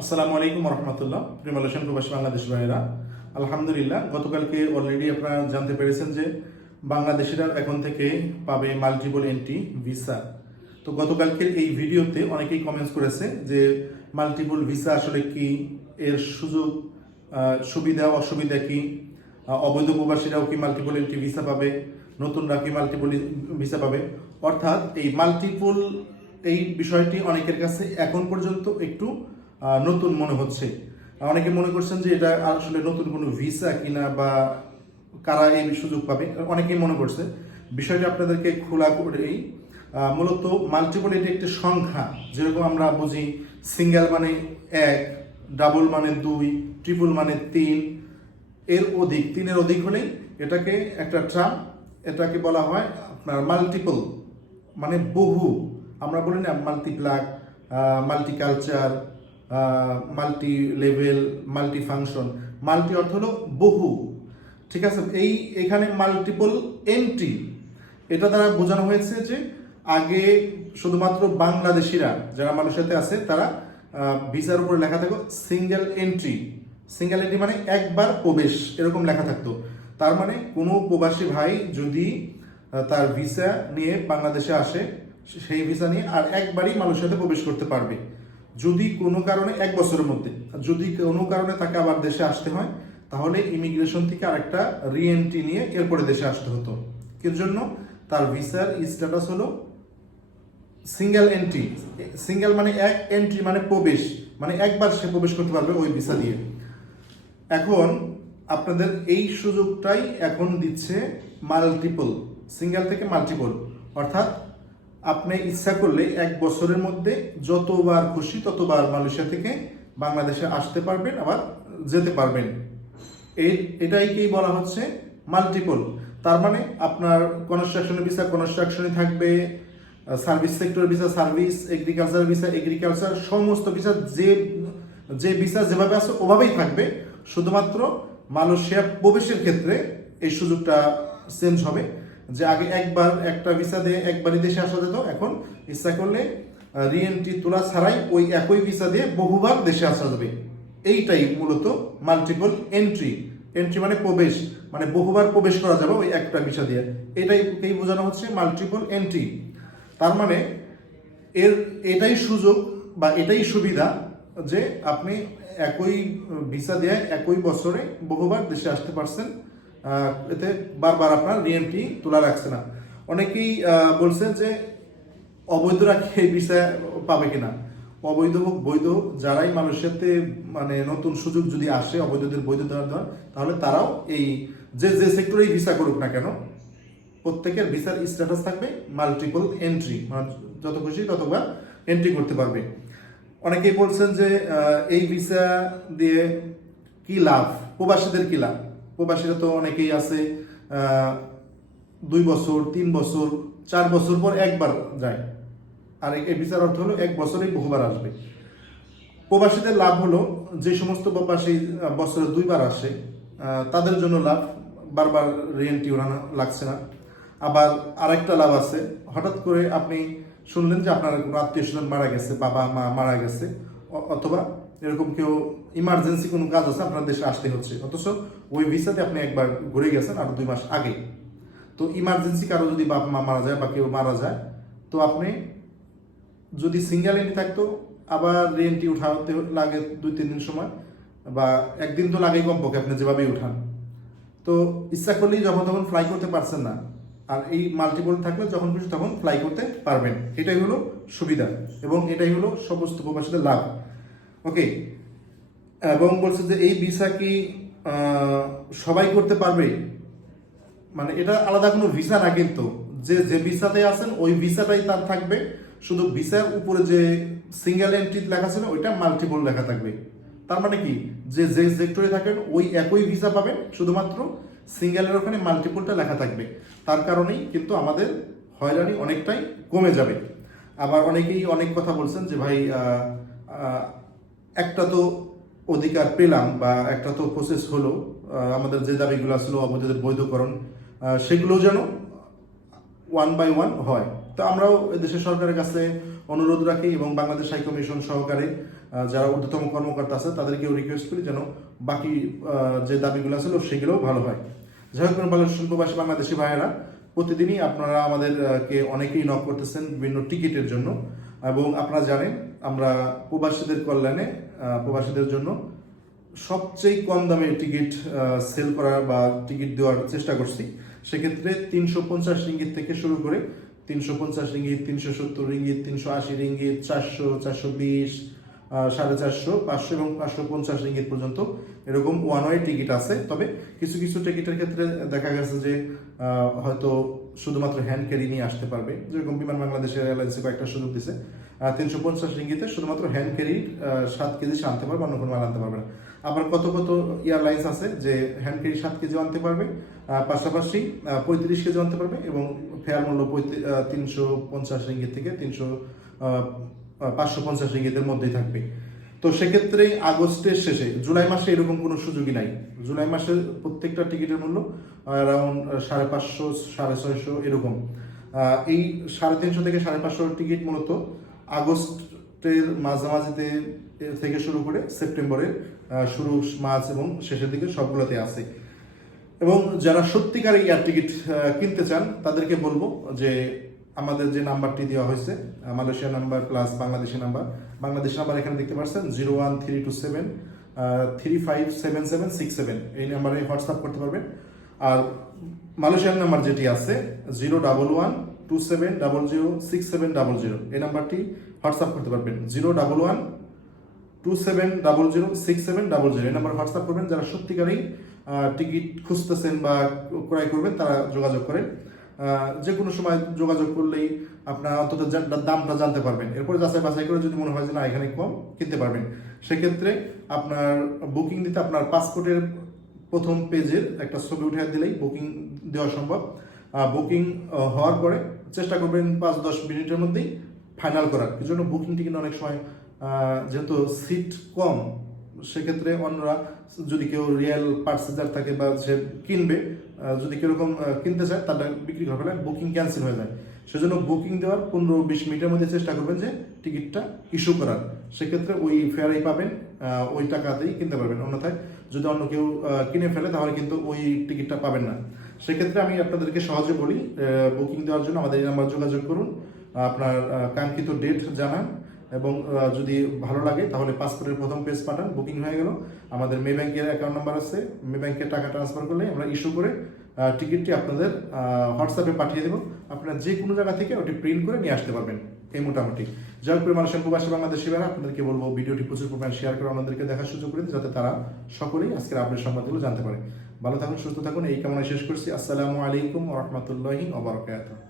আসসালামু আলাইকুম রহমতুল্লাহ প্রিমালেশন প্রবাসী বাংলাদেশ ভাইয়েরা, আলহামদুলিল্লাহ, গতকালকে অলরেডি আপনারা জানতে পেরেছেন যে বাংলাদেশিরা এখন থেকে পাবে মাল্টিপল এন্ট্রি ভিসা তো গতকালকের এই ভিডিওতে অনেকেই কমেন্টস করেছে যে মাল্টিপল ভিসা আসলে কি, এর সুযোগ সুবিধা, অসুবিধা কি অবৈধ প্রবাসীরাও কি মাল্টিপল এন্ট্রি ভিসা পাবে, নতুনরা কি মাল্টিপল ভিসা পাবে? অর্থাৎ এই মাল্টিপল এই বিষয়টি অনেকের কাছে এখন পর্যন্ত একটু নতুন মনে হচ্ছে। অনেকে মনে করছেন যে এটা আসলে নতুন কোনো ভিসা কিনা বা কারা এই সুযোগ পাবে, অনেকেই মনে করছে। বিষয়টা আপনাদেরকে খোলা করেই মূলত মাল্টিপল এটি একটি সংখ্যা। যেরকম আমরা বুঝি সিঙ্গেল মানে এক ডাবল মানে দুই ট্রিপল মানে তিন। এর অধিক, তিনের অধিক হলেই এটাকে একটা ট্রাম এটাকে বলা হয় আপনার মাল্টিপল মানে বহু। আমরা বলি না মাল্টিপ্লাক multiculture multi level multi function multi অর্থ হলো বহু। ঠিক আছে? এই এখানে মাল্টিপল এন্ট্রি এটা দ্বারা বোঝানো হয়েছে যে আগে শুধুমাত্র বাংলাদেশিরা যারা মানুষের সাথে আছে, তারা ভিসার উপরে লেখা থাকো সিঙ্গেল এন্ট্রি সিঙ্গেল এন্ট্রি মানে একবার প্রবেশ, এরকম লেখা থাকতো। তার মানে কোনো প্রবাসী ভাই যদি তার ভিসা নিয়ে বাংলাদেশে আসে সেই ভিসা নিয়ে আর একবারই মানুষের সাথে প্রবেশ করতে পারবে। যদি কোনো কারণে, এক বছরের মধ্যে, যদি কোনো কারণে তাকে আবার দেশে আসতে হয়, তাহলে ইমিগ্রেশন থেকে আরেকটা রি এন্ট্রি নিয়ে এরপরে দেশে আসতে হতো। এর জন্য তার ভিসার স্ট্যাটাস হলো সিঙ্গেল এন্ট্রি সিঙ্গেল মানে এক এন্ট্রি মানে প্রবেশ মানে একবার সে প্রবেশ করতে পারবে ওই ভিসা দিয়ে। এখন আপনাদের এই সুযোগটাই এখন দিচ্ছে মাল্টিপল সিঙ্গেল থেকে মাল্টিপল অর্থাৎ আপনি ইচ্ছা করলে এক বছরের মধ্যে যতবার খুশি ততবার মালয়েশিয়া থেকে বাংলাদেশে আসতে পারবেন, আবার যেতে পারবেন। এই, এটাইকেই বলা হচ্ছে মাল্টিপল তার মানে আপনার কনস্ট্রাকশনের ভিসা কনস্ট্রাকশনে থাকবে service sector visa service agriculture visa agriculture সমস্ত ভিসা যে যে ভিসা যেভাবে আছে ওভাবেই থাকবে। শুধুমাত্র মালয়েশিয়া প্রবেশের ক্ষেত্রে এই সুযোগটা চেঞ্জ হবে। যে আগে একবার একটা ভিসা দিয়ে একবারই দেশে আসা যেত, এখন ইচ্ছা করলে রিএনটি তোলা ছাড়াই ওই একই ভিসা দিয়ে বহুবার দেশে আসা যাবে। এইটাই মূলত মাল্টিপল এন্ট্রি এন্ট্রি মানে প্রবেশ মানে বহুবার প্রবেশ করা যাবে ওই একটা ভিসা দিয়ে। এটাই এই বোঝানো হচ্ছে মাল্টিপল এন্ট্রি তার মানে এর, এটাই সুযোগ বা এটাই সুবিধা যে আপনি একই ভিসা দিয়ে একই বছরে বহুবার দেশে আসতে পারছেন। এতে বারবার আপনার রিএনটি তোলা রাখছে না। অনেকেই বলছেন যে অবৈধরা কি এই ভিসা পাবে কিনা। অবৈধ হোক, বৈধ হোক, যারাই মানুষের মানে নতুন সুযোগ যদি আসে, অবৈধদের বৈধ দেওয়ার দেওয়ার তাহলে তারাও এই, যে যে সেক্টরেই ভিসা করুক না কেন, প্রত্যেকের ভিসার স্ট্যাটাস থাকবে মাল্টিপল এন্ট্রি মানে যত খুশি ততবার এন্ট্রি করতে পারবে। অনেকেই বলছেন যে এই ভিসা দিয়ে কি লাভ? প্রবাসীদের কি লাভ? প্রবাসীরা তো অনেকেই আছে দুই বছর, তিন বছর, চার বছর পর একবার যায়। আর এই ভিসার অর্থ হলো এক বছরেই বহুবার আসবে। প্রবাসীদের লাভ হলো যে সমস্ত প্রবাসী বছরে দুইবার আসে তাদের জন্য লাভ, বারবার রেন্টি ওড়ানো লাগছে না। আবার আরেকটা লাভ আছে, হঠাৎ করে আপনি শুনলেন যে আপনার কোনো আত্মীয় স্বজন মারা গেছে, বাবা, মা মারা গেছে অথবা এরকম কেউ ইমার্জেন্সি কোনো কাজ আছে, আপনার দেশে আসতে হচ্ছে, অথচ ওই ভিসাতে আপনি একবার ঘুরে গেছেন আর দুই মাস আগে। তো ইমার্জেন্সি কারও যদি বাবা মা মারা যায় বা কেউ মারা যায়, তো আপনি যদি সিঙ্গেল এন্ট্রি থাকতো, আবার রেন্টটি উঠাতে লাগে দুই, তিন দিন সময়, বা একদিন তো লাগেই কমপক্ষে আপনি যেভাবেই উঠান। তো ইচ্ছা করলেই যখন তখন ফ্লাই করতে পারছেন না। আর এই মাল্টিপল থাকলে যখন খুশি তখন ফ্লাই করতে পারবেন। এটাই হলো সুবিধা এবং এটাই হলো সমস্ত প্রবাসীদের লাভ। ওকে এবং বলছে যে এই ভিসা কি সবাই করতে পারবে। মানে এটা আলাদা কোনো ভিসা না কিন্তু। যে যে ভিসাতে আছেন, ওই ভিসাটাই তার থাকবে। শুধু ভিসার উপরে যে সিঙ্গেল এন্ট্রি লেখা ছিল, ওইটা মাল্টিপল লেখা থাকবে। তার মানে কি? যে যে সেক্টরে থাকেন, ওই একই ভিসা পাবেন, শুধুমাত্র সিঙ্গেলের ওখানে মাল্টিপলটা লেখা থাকবে। তার কারণেই কিন্তু আমাদের হয়রানি অনেকটাই কমে যাবে। আবার অনেকেই অনেক কথা বলছেন যে, ভাই একটা তো অধিকার পেলাম বা একটা তো প্রসেস হলো আমাদের যে দাবিগুলো ছিল অবৈধদের বৈধকরণ সেগুলো যেন ওয়ান বাই ওয়ান হয়। তো আমরাও দেশের সরকারের কাছে অনুরোধ রাখি এবং বাংলাদেশ হাই কমিশন সহকারে যারা ঊর্ধ্বতম কর্মকর্তা আছে, তাদেরকেও রিকোয়েস্ট করি যেন বাকি যে দাবিগুলো ছিল সেগুলোও ভালো হয়। যাই হোক বাংলাদেশ প্রবাসী বাংলাদেশি ভাইয়েরা, প্রতিদিনই আপনারা আমাদেরকে অনেকেই নক করতেছেন বিভিন্ন টিকিটের জন্য। এবং আপনারা জানেন, আমরা প্রবাসীদের কল্যাণে প্রবাসীদের জন্য সবচেয়ে কম দামে টিকিট সেল করার বা টিকিট দেওয়ার চেষ্টা করছি। সেক্ষেত্রে তিনশো পঞ্চাশ রিঙ্গিত থেকে শুরু করে তিনশো পঞ্চাশ রিঙ্গিত, তিনশো সত্তর রিঙ্গিত, তিনশো আশি রিঙ্গিত, চারশো চারশো বিশ সাড়ে চারশো, পাঁচশো এবং পাঁচশো পঞ্চাশ রিঙ্গিত পর্যন্ত এরকম ওয়ান ওয়ে টিকিট আছে। তবে কিছু কিছু টিকিটের ক্ষেত্রে দেখা গেছে যে হয়তো শুধুমাত্র হ্যান্ড ক্যারি নিয়ে আসতে পারবে। যেরকম বিমান বাংলাদেশের এয়ারলাইন্সে কয়েকটা সুযোগ দিছে। তিনশো পঞ্চাশ রিঙ্গিতে শুধুমাত্র হ্যান্ড ক্যারি সাত কেজি সে আনতে পারবে, অন্য কোনো মাল আনতে পারবে না। আবার কত কত এয়ারলাইন্স আছে যে হ্যান্ড ক্যারি সাত কেজি আনতে পারবে পাশাপাশি পঁয়ত্রিশ কেজি আনতে পারবে এবং ফেয়ার মূল্য তিনশো পঞ্চাশ রিঙ্গিত থেকে তিনশো পাঁচশো পঞ্চাশ রিঙ্গিতের মধ্যেই থাকবে। তো সেক্ষেত্রে আগস্টের শেষে, জুলাই মাসে এরকম কোনো সুযোগই নাই। জুলাই মাসে প্রত্যেকটা টিকিটের মূল্য অ্যারাউন্ড সাড়ে পাঁচশো, সাড়ে ছয়শো এরকম। এই সাড়ে তিনশো থেকে সাড়ে পাঁচশো টিকিট মূলত আগস্টের মাঝামাঝিতে থেকে শুরু করে সেপ্টেম্বরের শুরু, মাঝ এবং শেষের দিকে সবগুলোতে আছে। এবং যারা সত্যিকার এয়ার টিকিট কিনতে চান, তাদেরকে বলব যে আমাদের যে নাম্বারটি দেওয়া হয়েছে, Malaysia number plus Bangladeshi number, Bangladesh number এখানে দেখতে পাচ্ছেন zero one three two seven three five seven seven six seven এই নাম্বারে হোয়াটসঅ্যাপ করতে পারবেন। আর মালয়েশিয়ান নাম্বার যেটি আছে zero double one two seven double zero six seven double zero এই নাম্বারটি হোয়াটসঅ্যাপ করতে পারবেন। Zero double one two seven double zero six seven double zero এই নাম্বার হোয়াটসঅ্যাপ করবেন। যারা সত্যিকারেই টিকিট খুঁজতেছেন বা ক্রয় করবেন, তারা যোগাযোগ করেন। যে কোনো সময় যোগাযোগ করলেই আপনার অন্তত দামটা জানতে পারবেন। এরপরে যাচাই বাছাই করে যদি মনে হয় যে না, এখানে কম, কিনতে পারবেন। সেক্ষেত্রে আপনার বুকিং দিতে আপনার পাসপোর্টের প্রথম পেজের একটা ছবি উঠে দিলেই বুকিং দেওয়া সম্ভব। বুকিং হওয়ার পরে চেষ্টা করবেন পাঁচ, দশ মিনিটের মধ্যেই ফাইনাল করার। এই জন্য বুকিংটি কিন্তু অনেক সময় যেহেতু সিট কম, সেক্ষেত্রে অন্যরা যদি কেউ রিয়েল পার্সেজার থাকে বা সে কিনবে যদি কীরকম কিনতে চায়, তাহলে বিক্রি হবে না বুকিং ক্যান্সেল হয়ে যায়। সেজন্য বুকিং দেওয়ার পনেরো বিশ মিনিটের মধ্যে চেষ্টা করবেন যে টিকিটটা ইস্যু করার। সেক্ষেত্রে ওই ফেয়ারেই পাবেন ওই টাকাতেই কিনতে পারবেন। অন্যথায় যদি অন্য কেউ কিনে ফেলে, তাহলে কিন্তু ওই টিকিটটা পাবেন না। সেক্ষেত্রে আমি আপনাদেরকে সহজে বলি বুকিং দেওয়ার জন্য আমাদের এই নাম্বার যোগাযোগ করুন। আপনার কাঙ্ক্ষিত ডেট জানান। এবং যদি ভালো লাগে, তাহলে পাসপোর্টের প্রথম পেজ পাঠান বুকিং হয়ে গেল। আমাদের মে ব্যাংকের অ্যাকাউন্ট নাম্বার আছে। মে ব্যাংকে টাকা ট্রান্সফার করলে আমরা ইস্যু করে টিকিটটি আপনাদের হোয়াটসঅ্যাপে পাঠিয়ে দেবো। আপনারা যে কোনো জায়গা থেকে ওটি প্রিন্ট করে নিয়ে আসতে পারবেন। এই মোটামুটি। যাই হোক মানুষের প্রবাসী বাংলাদেশি ভাইরা আপনাদেরকে বলব, ভিডিওটি প্রচুর পরিমাণ শেয়ার করে আমাদেরকে দেখার সুযোগ করে যাতে তারা সকলেই আজকের আপডেট সংবাদগুলো জানতে পারে। ভালো থাকুন, সুস্থ থাকুন। এই কামনা শেষ করছি। আসসালামু আলাইকুম রহমতুল্লাহি ওবরাকাতুহ